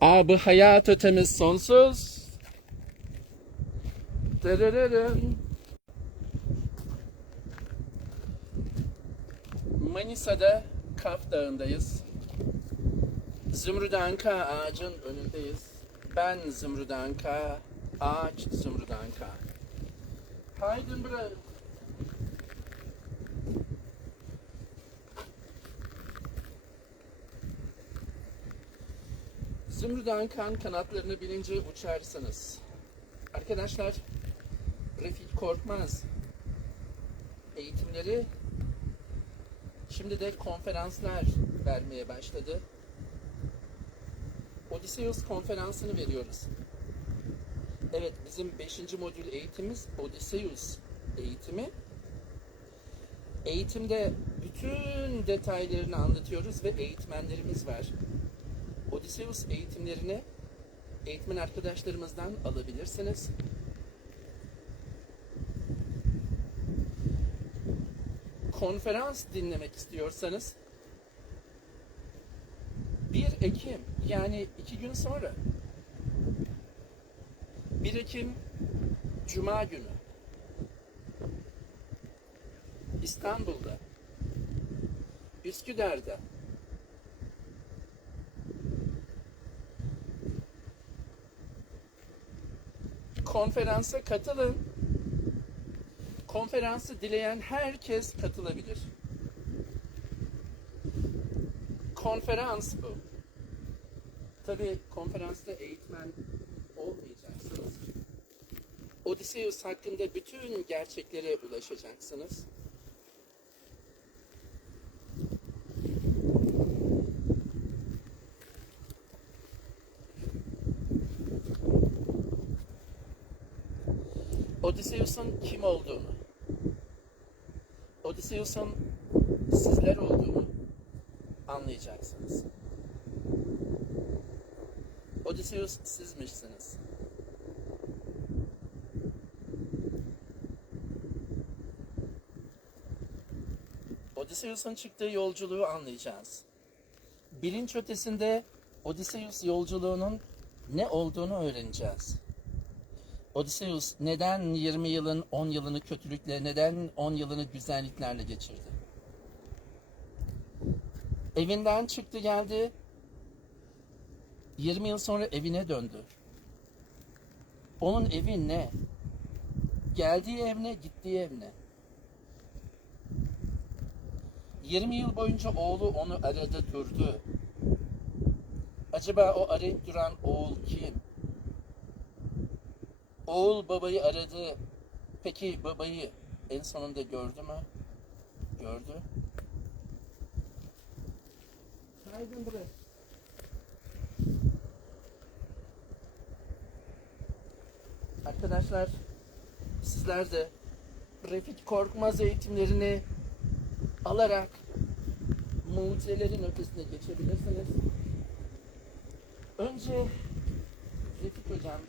Abi hayat ötemiz sonsuz. Dırırırın. Manisa'da Kaf Dağı'ndayız. Zümrüdanka ağacın önündeyiz. Ben Zümrüdanka, ağaç Zümrüdanka. Haydin bre. Zümrüdankan kanatlarını bilince uçarsınız. Arkadaşlar, Refik Korkmaz eğitimleri şimdi de konferanslar vermeye başladı. Odysseus konferansını veriyoruz. Evet, bizim 5. modül eğitimimiz Odysseus eğitimi. Eğitimde bütün detaylarını anlatıyoruz ve eğitmenlerimiz var. Odysseus eğitimlerini eğitmen arkadaşlarımızdan alabilirsiniz. Konferans dinlemek istiyorsanız 1 Ekim yani 2 gün sonra 1 Ekim Cuma günü İstanbul'da Üsküdar'da konferansa katılın. Konferansı dileyen herkes katılabilir. Konferans bu. Tabii konferansta eğitmen olmayacaksınız. Odysseus hakkında bütün gerçeklere ulaşacaksınız. Odysseus'un kim olduğunu, Odysseus'un sizler olduğunu anlayacaksınız. Odysseus sizmişsiniz. Odysseus'un çıktığı yolculuğu anlayacağız. Bilinç ötesinde Odysseus yolculuğunun ne olduğunu öğreneceğiz. Odysseus neden 20 yılın 10 yılını kötülükle, neden 10 yılını güzelliklerle geçirdi? Evinden çıktı geldi, 20 yıl sonra evine döndü. Onun evi ne? Geldiği ev ne, gittiği ev ne? 20 yıl boyunca oğlu onu aradı durdu. Acaba o arayıp duran oğul kim? Oğul babayı aradı. Peki babayı en sonunda gördü mü? Gördü. Haydin buraya. Arkadaşlar sizler de Refik Korkmaz eğitimlerini alarak mucizelerin ötesine geçebilirsiniz. Önce Refik Hocam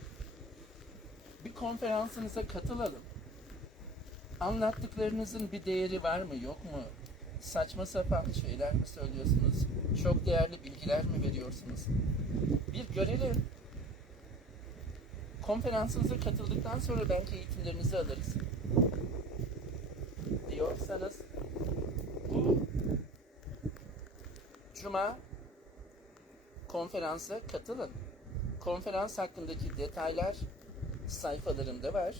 bir konferansınıza katılalım. Anlattıklarınızın bir değeri var mı yok mu? Saçma sapan şeyler mi söylüyorsunuz? Çok değerli bilgiler mi veriyorsunuz? Bir görelim. Konferansınıza katıldıktan sonra belki eğitimlerinizi alırız. Diyorsanız bu Cuma konferansa katılın. Konferans hakkındaki detaylar sayfalarımda var.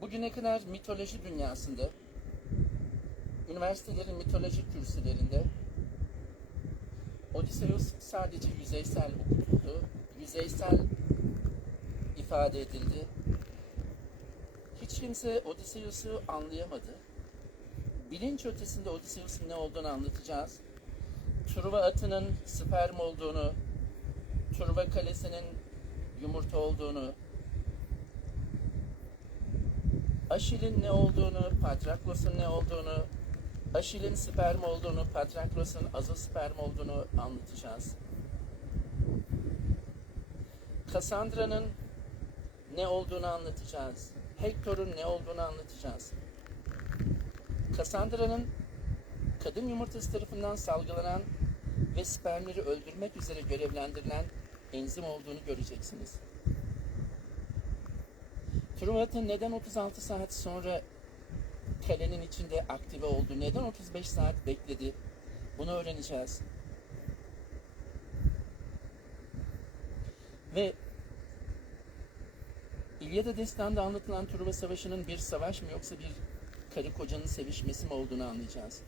Bugüne kadar mitoloji dünyasında, üniversitelerin mitoloji kürsülerinde Odysseus sadece yüzeysel okutuldu, yüzeysel ifade edildi. Hiç kimse Odysseus'u anlayamadı. Bilinç ötesinde Odysseus'un ne olduğunu anlatacağız. Truva atının sperm olduğunu, Truva kalesinin yumurta olduğunu, Aşil'in ne olduğunu, Patraklos'un ne olduğunu, Aşil'in sperm olduğunu, Patraklos'un azosperm olduğunu anlatacağız. Cassandra'nın ne olduğunu anlatacağız. Hector'un ne olduğunu anlatacağız. Cassandra'nın kadın yumurtası tarafından salgılanan ve spermleri öldürmek üzere görevlendirilen enzim olduğunu göreceksiniz. Truvat'ın neden 36 saat sonra kalenin içinde aktive oldu, neden 35 saat bekledi bunu öğreneceğiz. Ve İlyada Destanı'nda anlatılan Truva Savaşı'nın bir savaş mı yoksa bir karı kocanın sevişmesi mi olduğunu anlayacağız.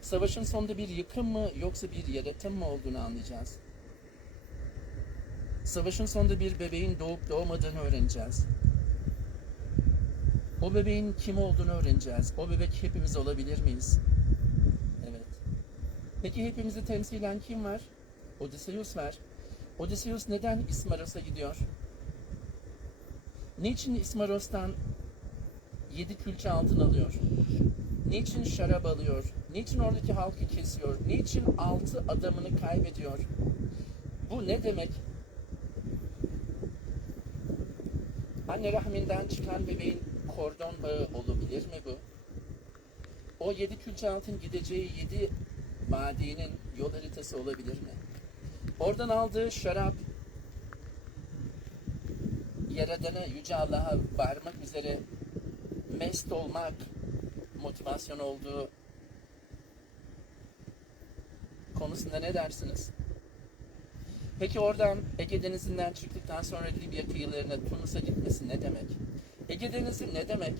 Savaşın sonunda bir yıkım mı yoksa bir yaratım mı olduğunu anlayacağız. Savaşın sonunda bir bebeğin doğup doğmadığını öğreneceğiz. O bebeğin kim olduğunu öğreneceğiz. O bebek hepimiz olabilir miyiz? Evet. Peki hepimizi temsilen kim var? Odysseus var. Odysseus neden İsmaros'a gidiyor? Niçin İsmaros'tan yedi külçe altın alıyor? Niçin şarap alıyor? Niçin oradaki halkı kesiyor? Niçin altı adamını kaybediyor? Bu ne demek? Anne rahminden çıkan bebeğin kordon bağı olabilir mi bu? O yedi külçe altın gideceği yedi vadinin yol haritası olabilir mi? Oradan aldığı şarap Yaradan'a, Yüce Allah'a varmak üzere mest olmak motivasyon olduğu konusunda ne dersiniz? Peki oradan Ege Denizi'nden çıktıktan sonra Libya kıyılarına Tunus'a gitmesi ne demek? Ege Denizi ne demek?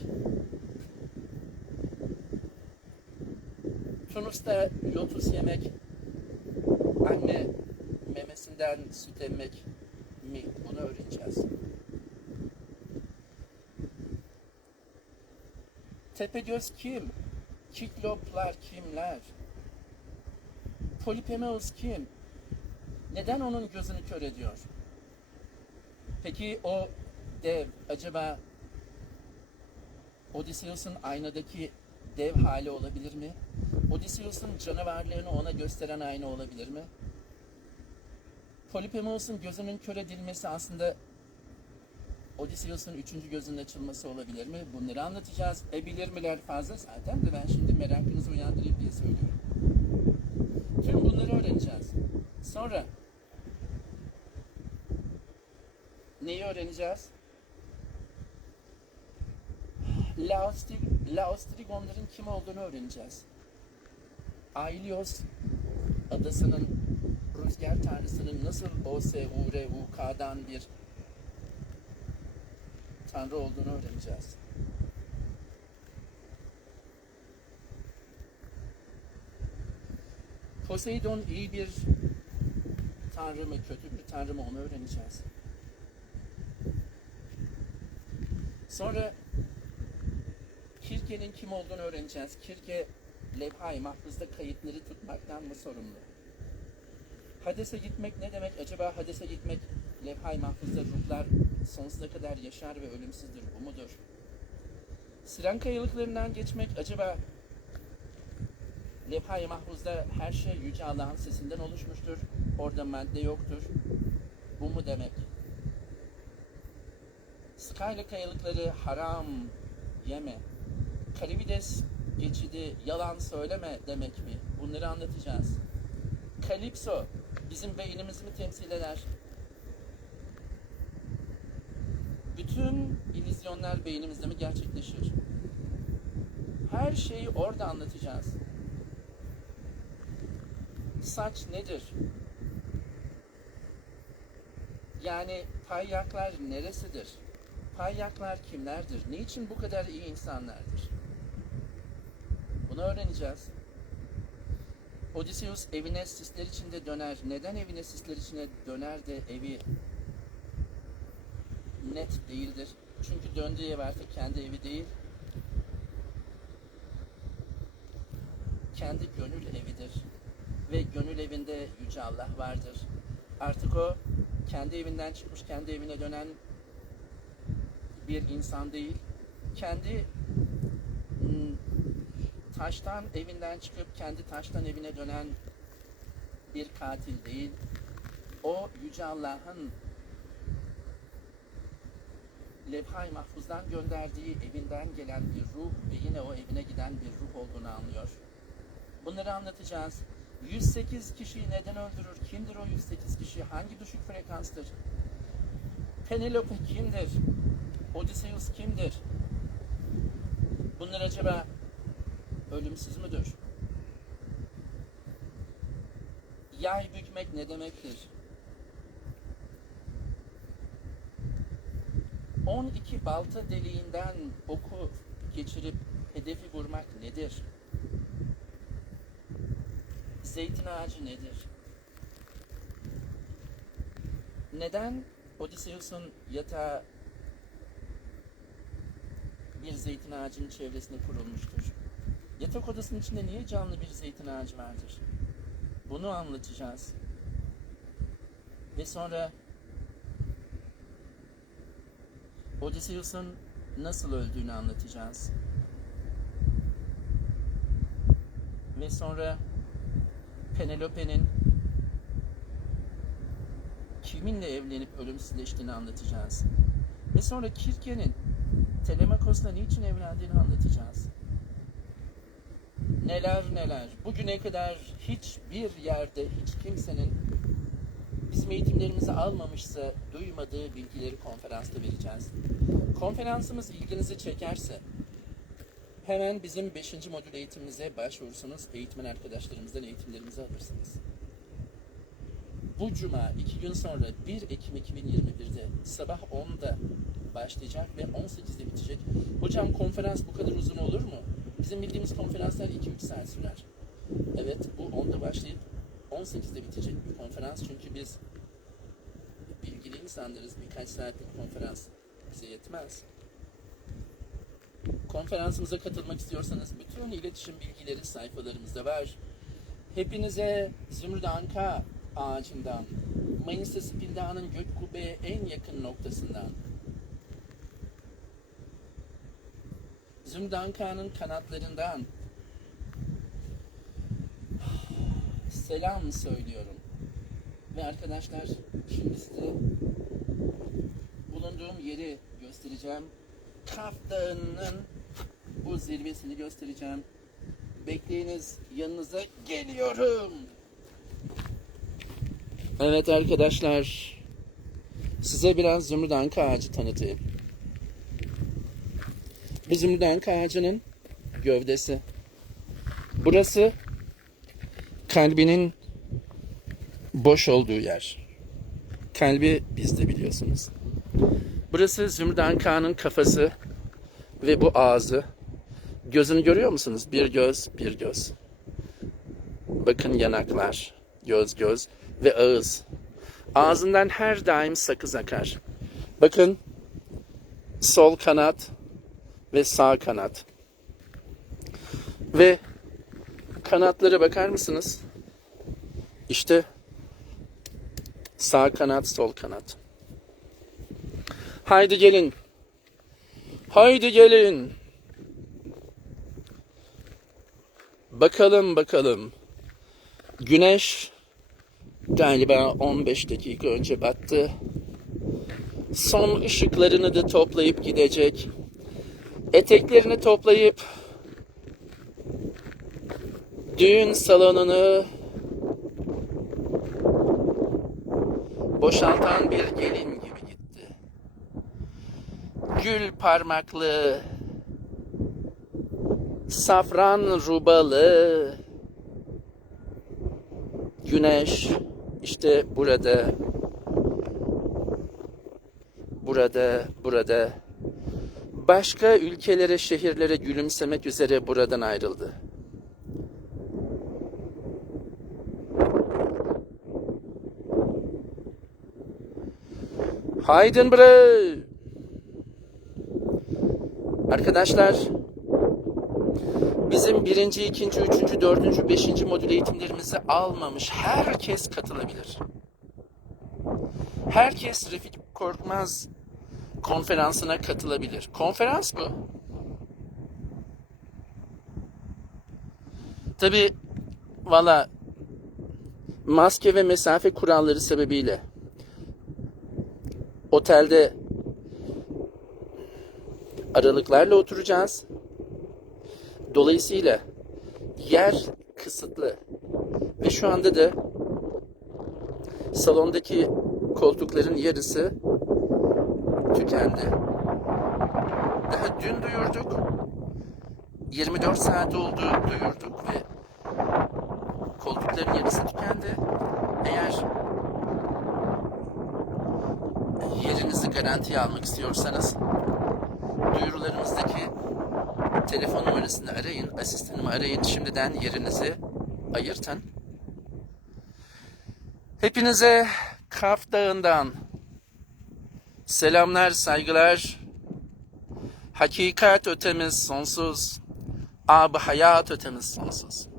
Tunus'ta lotus yemek, anne memesinden süt emmek mi? Bunu öğreneceğiz. Tepegöz kim? Kikloplar kimler? Polipemeus kim? Neden onun gözünü kör ediyor? Peki o dev acaba Odysseus'un aynadaki dev hali olabilir mi? Odysseus'un canavarlığını ona gösteren ayna olabilir mi? Polyphemus'un gözünün kör edilmesi aslında Odysseus'un üçüncü gözünün açılması olabilir mi? Bunları anlatacağız. E bilir miler fazla zaten de ben şimdi merakınızı uyandırayım diye söylüyorum. Tüm bunları öğreneceğiz. Sonra neyi öğreneceğiz? Laostri- Laostrigonların kim olduğunu öğreneceğiz. Ailios adasının rüzgar tanrısının nasıl O-S-U-R-U-K'dan bir tanrı olduğunu öğreneceğiz. Poseidon iyi bir tanrı mı, kötü bir tanrı mı onu öğreneceğiz. Sonra Kirke'nin kim olduğunu öğreneceğiz. Kirke levha-i mahfuzda kayıtları tutmaktan mı sorumlu? Hades'e gitmek ne demek? Acaba Hades'e gitmek levha-i mahfuzda ruhlar sonsuza kadar yaşar ve ölümsüzdür. Bu mudur? Siren kayalıklarından geçmek acaba levha-i mahfuzda her şey Yüce Allah'ın sesinden oluşmuştur. Orada madde yoktur. Bu mu demek? Skayla kayalıkları haram yeme. Karibides geçidi yalan söyleme demek mi? Bunları anlatacağız. Kalipso bizim beynimizi mi temsil eder? Bütün illüzyonlar beynimizde mi gerçekleşir? Her şeyi orada anlatacağız. Saç nedir? Yani payyaklar neresidir? Payyaklar kimlerdir? Niçin bu kadar iyi insanlardır? Bunu öğreneceğiz. Odysseus evine sisler içinde döner. Neden evine sisler içine döner de evi net değildir? Çünkü döndüğü ev artık kendi evi değil. Kendi gönül evidir. Ve gönül evinde Yüce Allah vardır. Artık o kendi evinden çıkmış, kendi evine dönen bir insan değil. Kendi mm, taştan evinden çıkıp kendi taştan evine dönen bir katil değil. O Yüce Allah'ın levha-i mahfuzdan gönderdiği evinden gelen bir ruh ve yine o evine giden bir ruh olduğunu anlıyor. Bunları anlatacağız. 108 kişiyi neden öldürür? Kimdir o 108 kişi? Hangi düşük frekanstır? Penelope kimdir? Odysseus kimdir? Bunlar acaba ölümsüz müdür? Yay bükmek ne demektir? 12 balta deliğinden oku geçirip hedefi vurmak nedir? Zeytin ağacı nedir? Neden Odysseus'un yatağı bir zeytin ağacının çevresinde kurulmuştur? Yatak odasının içinde niye canlı bir zeytin ağacı vardır? Bunu anlatacağız. Ve sonra Odysseus'un nasıl öldüğünü anlatacağız. Ve sonra Penelope'nin kiminle evlenip ölümsüzleştiğini anlatacağız. Ve sonra Kirke'nin Telemakos'la niçin evlendiğini anlatacağız. Neler neler. Bugüne kadar hiçbir yerde hiç kimsenin bizim eğitimlerimizi almamışsa duymadığı bilgileri konferansta vereceğiz. Konferansımız ilginizi çekerse hemen bizim 5. modül eğitimimize başvurursunuz. Eğitmen arkadaşlarımızdan eğitimlerimizi alırsınız. Bu cuma iki gün sonra 1 Ekim 2021'de sabah 10'da başlayacak ve 18'de bitecek. Hocam konferans bu kadar uzun olur mu? Bizim bildiğimiz konferanslar 2-3 saat sürer. Evet bu 10'da başlayıp 18'de bitecek bir konferans çünkü biz bilgili insanlarız. Birkaç saatlik konferans bize yetmez. Konferansımıza katılmak istiyorsanız bütün iletişim bilgileri sayfalarımızda var. Hepinize Zümrüt Anka ağacından, Manisa Spildağ'ın gök kubbeye en yakın noktasından, Zümrüt Anka'nın kanatlarından selam söylüyorum. Ve arkadaşlar şimdi size bulunduğum yeri göstereceğim. Kaf Dağı'nın bu zirvesini göstereceğim. Bekleyiniz yanınıza geliyorum. Evet arkadaşlar. Size biraz zümrüt anka ağacı tanıtayım. Bu zümrüt anka ağacının gövdesi. Burası kalbinin boş olduğu yer. Kalbi bizde biliyorsunuz. Burası Zümrüt kafası ve bu ağzı. Gözünü görüyor musunuz? Bir göz, bir göz. Bakın yanaklar, göz göz ve ağız. Ağzından her daim sakız akar. Bakın sol kanat ve sağ kanat. Ve kanatlara bakar mısınız? İşte sağ kanat, sol kanat. Haydi gelin. Haydi gelin. Bakalım bakalım. Güneş galiba 15 dakika önce battı. Son ışıklarını da toplayıp gidecek. Eteklerini toplayıp düğün salonunu boşaltan bir gelin gibi gitti. Gül parmaklı, safran rubalı, güneş işte burada, burada, burada başka ülkelere, şehirlere gülümsemek üzere buradan ayrıldı. Haydın bre. Arkadaşlar bizim birinci, ikinci, üçüncü, dördüncü, beşinci modül eğitimlerimizi almamış herkes katılabilir. Herkes Refik Korkmaz konferansına katılabilir. Konferans bu. Tabi valla maske ve mesafe kuralları sebebiyle otelde aralıklarla oturacağız. Dolayısıyla yer kısıtlı. Ve şu anda da salondaki koltukların yarısı tükendi. Daha dün duyurduk. 24 saat oldu duyurduk ve koltukların yarısı tükendi. Eğer yerinizi garantiye almak istiyorsanız duyurularımızdaki telefon numarasını arayın, asistanımı arayın. Şimdiden yerinizi ayırtın. Hepinize Kaf Dağı'ndan selamlar, saygılar. Hakikat ötemiz sonsuz. Ab hayat ötemiz sonsuz.